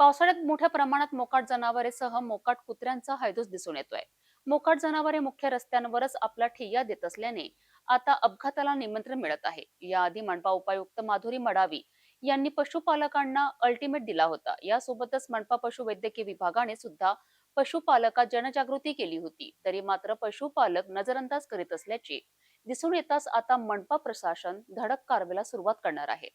पावसाळ्यात मोठ्या प्रमाणात मोकाट जनावरेसह मोकाट कुत्र्यांचा हैदोस दिसून येतोय. मोकाट जनावरे मुख्य रस्त्यांवरच आपला ठिय्या देत असल्याने आता अपघाताला निमंत्रण मिळत आहे. याआधी मनपा उपायुक्त माधुरी मडावी यांनी पशुपालकांना अल्टिमेट दिला होता. यासोबतच मनपा पशुवैद्यकीय विभागाने सुद्धा पशुपालकात जनजागृती केली होती. तरी मात्र पशुपालक नजरअंदाज करीत असल्याचे दिसून येताच आता मनपा प्रशासन धडक कारवाईला सुरुवात करणार आहे.